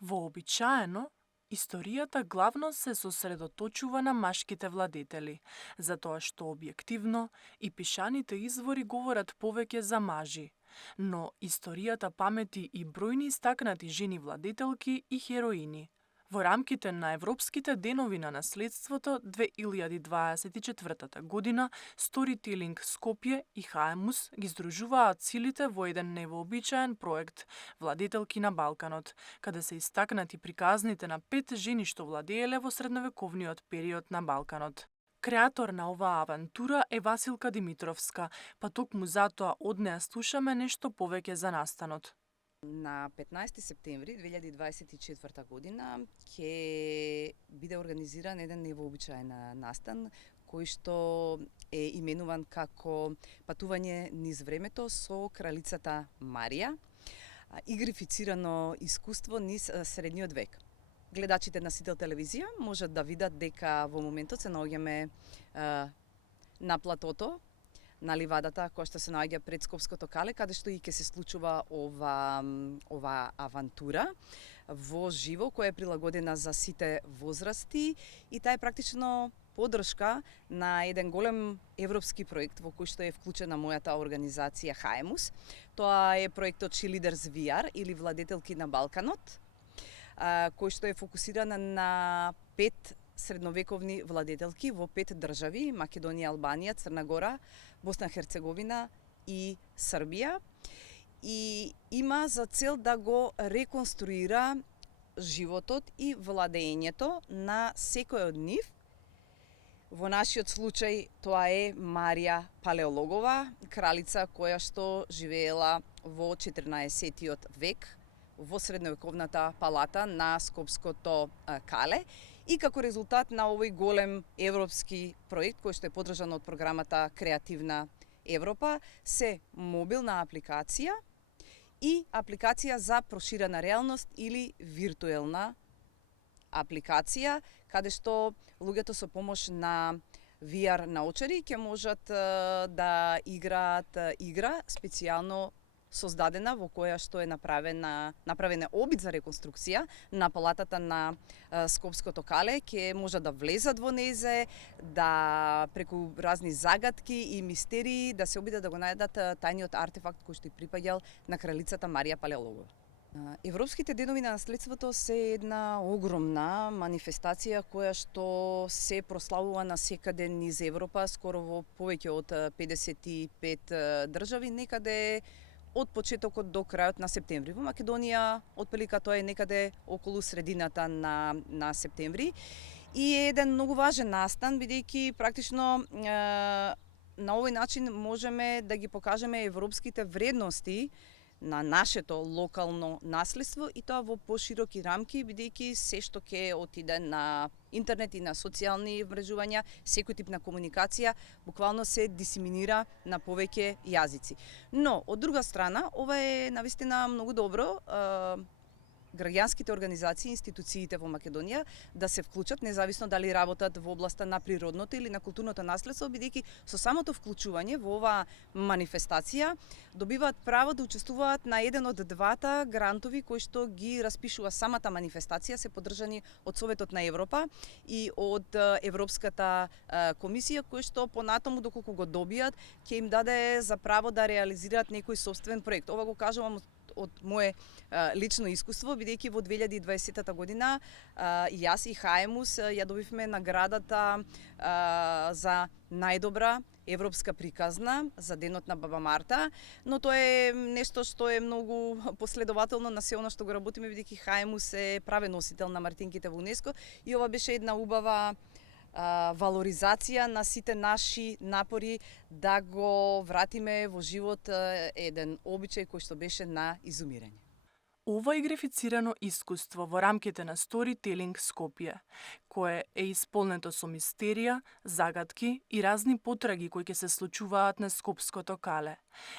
Вообичаено, историјата главно се сосредоточува на машките владетели, затоа што објективно и пишаните извори говорат повеќе за мажи. Но историјата памети и бројни истакнати жени владетелки и хероини. Во рамките на Европските денови на наследството 2024 година, Storytelling Скопје и Хаемус ги здружуваат силите во еден невообичаен проект Владетелки на Балканот, каде се истакнати приказните на 5 жени што владееле во средновековниот период на Балканот. Креатор на оваа авантура е Василка Димитровска, па токму затоа од неа слушаме нешто повеќе за настанот. На 15 септември 2024 година ќе биде организиран еден невообичаен настан кој што е именуван како Патување низ времето со кралицата Марија, игрифицирано искуство низ средниот век. Гледачите на Сител телевизија можат да видат дека во моментот се наоѓаме на платото на ливадата која што се наоѓа пред Скопското кале, каде што и ќе се случува ова авантура во живо, која е прилагодена за сите возрасти и таа е практично поддршка на еден голем европски проект во кој што е вклучена мојата организација Хаемус. Тоа е проектот She Leaders VR или Владетелки на Балканот, кој што е фокусирана на 5 средновековни владетелки во 5 држави: Македонија, Албанија, Црна Гора, Босна и Херцеговина и Србија, и има за цел да го реконструира животот и владеењето на секој од нив. Во нашиот случај тоа е Марија Палеологова, кралица која што живеела во 14-тиот век во средновековната палата на Скопското кале, и како резултат на овој голем европски проект кој што е поддржан од програмата Креативна Европа се мобилна апликација и апликација за проширена реалност или виртуелна апликација, каде што луѓето со помош на VR научари ќе можат да играат игра специјално создадена во која што е направена обид за реконструкција на палатата на Скопското кале. Ќе можат да влезат во незе, да преку разни загадки и мистерии да се обидат да го најдат тајниот артефакт кој што и припаѓал на кралицата Марија Палеологова. Европските денови на наследството се една огромна манифестација која што се прославува насекаде низ Европа, скоро во повеќе од 55 држави, некаде од почетокот до крајот на септември. Во Македонија отприлика тоа е некаде околу средината на септември и е еден многу важен настан, бидејќи практично на овој начин можеме да ги покажеме европските вредности на нашето локално наследство и тоа во пошироки рамки, бидејќи се што ќе отиде на интернет и на социјални мрежувања, секој тип на комуникација, буквално се дисеминира на повеќе јазици. Но, од друга страна, ова е навистина многу добро граѓанските организации, институциите во Македонија да се вклучат, независно дали работат во областа на природното или на културното наследство, бидејќи со самото вклучување во оваа манифестација добиваат право да учествуваат на еден од двата грантови кои што ги распишува самата манифестација, се поддржани од Советот на Европа и од Европската комисија, кои што понатаму доколку го добијат ќе им даде за право да реализираат некој собствен проект. Ова го кажувам од мое лично искуство, бидејќи во 2020 година јас и Хаемус ја добивме наградата за најдобра европска приказна за денот на Баба Марта, но тоа е нешто што е многу последователно на се она што го работиме, бидејќи Хаемус е правен носител на мартинките во УНЕСКО и ова беше една убава валоризација на сите наши напори да го вратиме во живот еден обичај кој што беше на изумирање. Ова игрифицирано искуство во рамките на Storytelling Скопје, кое е исполнето со мистерија, загадки и разни потраги кои ќе се случуваат на Скопското кале,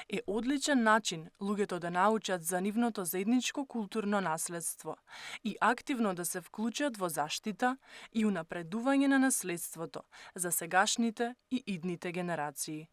е одличен начин луѓето да научат за нивното заедничко културно наследство и активно да се вклучат во заштита и унапредување на наследството за сегашните и идните генерации.